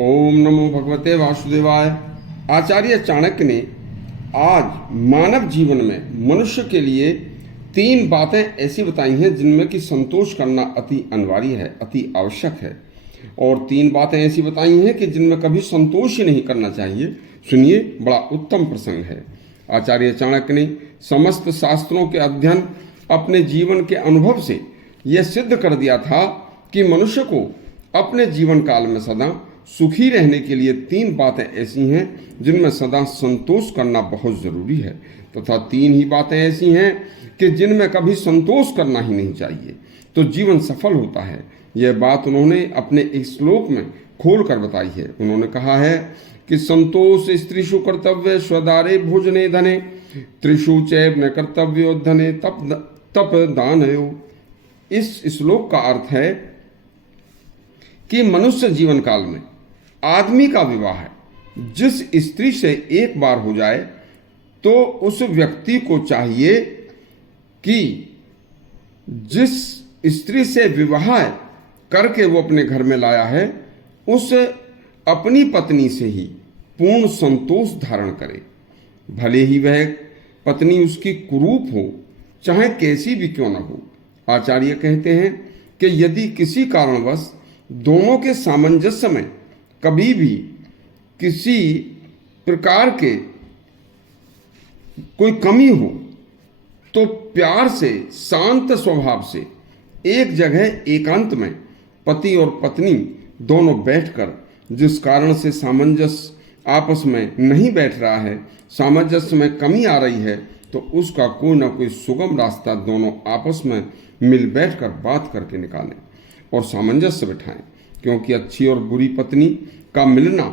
ओम नमो भगवते वासुदेवाय। आचार्य चाणक्य ने आज मानव जीवन में मनुष्य के लिए 3 बातें ऐसी बताई हैं जिनमें कि संतोष करना अति अनिवार्य है, अति आवश्यक है। और 3 बातें ऐसी बताई हैं कि जिनमें कभी संतोष ही नहीं करना चाहिए। सुनिए, बड़ा उत्तम प्रसंग है। आचार्य चाणक्य ने समस्त शास्त्रों के अध्ययन अपने जीवन के अनुभव से यह सिद्ध कर दिया था कि मनुष्य को अपने जीवन काल में सदा सुखी रहने के लिए 3 बातें ऐसी हैं जिनमें सदा संतोष करना बहुत जरूरी है, तथा 3 ही बातें ऐसी हैं कि जिनमें कभी संतोष करना ही नहीं चाहिए, तो जीवन सफल होता है। यह बात उन्होंने अपने एक श्लोक में खोल कर बताई है। उन्होंने कहा है कि संतोष स्त्रीषु कर्तव्य स्वदारे भोजने धने त्रिषु चैव न कर्तव्योधने तप दानयो। इस श्लोक का अर्थ है कि मनुष्य जीवन काल में आदमी का विवाह जिस स्त्री से एक बार हो जाए तो उस व्यक्ति को चाहिए कि जिस स्त्री से विवाह करके वो अपने घर में लाया है उस अपनी पत्नी से ही पूर्ण संतोष धारण करे, भले ही वह पत्नी उसकी कुरूप हो, चाहे कैसी भी क्यों न हो। आचार्य कहते हैं कि यदि किसी कारणवश दोनों के सामंजस्य में कभी भी किसी प्रकार के कोई कमी हो तो प्यार से, शांत स्वभाव से एक जगह एकांत में पति और पत्नी दोनों बैठकर, जिस कारण से सामंजस्य आपस में नहीं बैठ रहा है, सामंजस्य में कमी आ रही है, तो उसका कोई ना कोई सुगम रास्ता दोनों आपस में मिल बैठकर बात करके निकालें और सामंजस्य बिठाएं। क्योंकि अच्छी और बुरी पत्नी का मिलना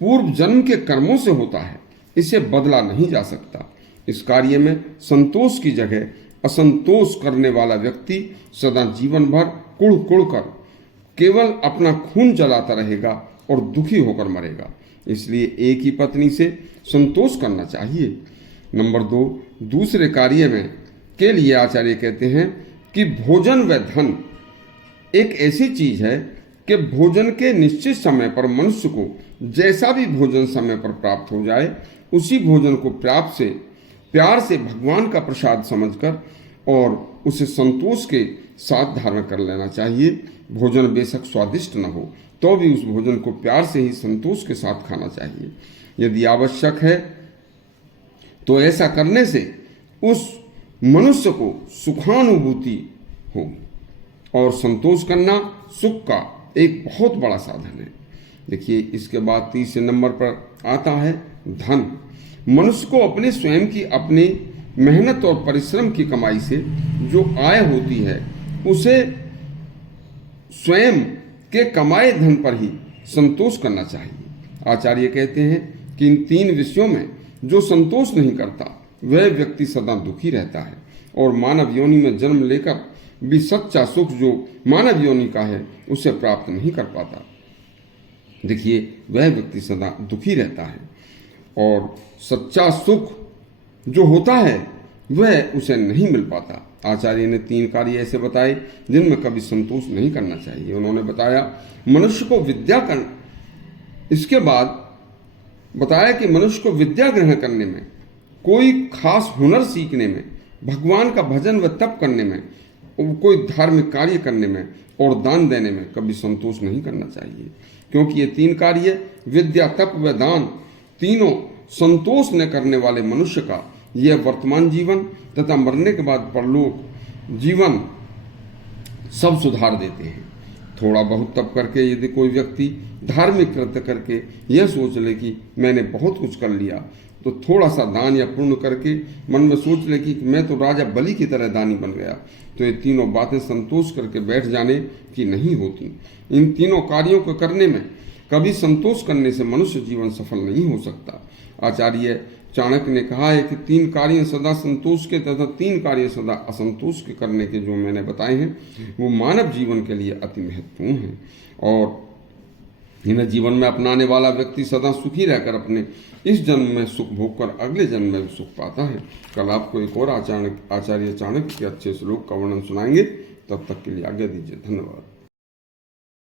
पूर्व जन्म के कर्मों से होता है, इसे बदला नहीं जा सकता। इस कार्य में संतोष की जगह असंतोष करने वाला व्यक्ति सदा जीवन भर कुढ़ कुढ़ कर केवल अपना खून जलाता रहेगा और दुखी होकर मरेगा। इसलिए एक ही पत्नी से संतोष करना चाहिए। नंबर 2, दूसरे कार्य में के लिए आचार्य कहते हैं कि भोजन व धन एक ऐसी चीज है कि भोजन के निश्चित समय पर मनुष्य को जैसा भी भोजन समय पर प्राप्त हो जाए, उसी भोजन को प्यार से भगवान का प्रसाद समझकर और उसे संतोष के साथ धारण कर लेना चाहिए। भोजन बेशक स्वादिष्ट न हो तो भी उस भोजन को प्यार से ही संतोष के साथ खाना चाहिए। यदि आवश्यक है तो ऐसा करने से उस मनुष्य को सुखानुभूति होगी और संतोष करना सुख का एक बहुत बड़ा साधन है। देखिए, इसके बाद 3 नंबर पर आता है धन। मनुष्य को अपने स्वयं की अपनी मेहनत और परिश्रम की कमाई से जो आय होती है उसे स्वयं के कमाए धन पर ही संतोष करना चाहिए। आचार्य कहते हैं कि इन 3 विषयों में जो संतोष नहीं करता वह व्यक्ति सदा दुखी रहता है और मानव योनि में जन्म लेकर भी सच्चा सुख जो मानव योनि का है उसे प्राप्त नहीं कर पाता। देखिए, वह व्यक्ति सदा दुखी रहता है और सच्चा सुख जो होता है वह उसे नहीं मिल पाता। आचार्य ने 3 कार्य ऐसे बताए जिनमें कभी संतोष नहीं करना चाहिए। उन्होंने बताया मनुष्य को विद्या कर, इसके बाद बताया कि मनुष्य को विद्या ग्रहण करने में, कोई खास हुनर सीखने में, भगवान का भजन व तप करने में, कोई धार्मिक कार्य करने में और दान देने में कभी संतोष नहीं करना चाहिए। क्योंकि ये 3 कार्य, विद्या, तप व दान, तीनों संतोष न करने वाले मनुष्य का यह वर्तमान जीवन तथा मरने के बाद परलोक जीवन सब सुधार देते हैं। थोड़ा बहुत तप करके यदि कोई व्यक्ति धार्मिक कृत्य करके यह सोच ले कि मैंने बहुत कुछ कर लिया, तो थोड़ा सा दान या पुण्य करके मन में सोच ले कि मैं तो राजा बलि की तरह दानी बन गया, तो ये तीनों बातें संतोष करके बैठ जाने की नहीं होती। इन तीनों कार्यों को करने में कभी संतोष करने से मनुष्य जीवन सफल नहीं हो सकता। आचार्य चाणक्य ने कहा है कि 3 कार्य सदा संतोष के तथा 3 कार्य सदा असंतोष के करने के जो मैंने बताए हैं वो मानव जीवन के लिए अति महत्वपूर्ण हैं और इन्हें जीवन में अपनाने वाला व्यक्ति सदा सुखी रहकर अपने इस जन्म में सुख भोग कर अगले जन्म में भी सुख पाता है। कल आपको एक और आचार्य चाणक्य के अच्छे श्लोक का वर्णन सुनाएंगे। तब तक के लिए आज्ञा दीजिए। धन्यवाद।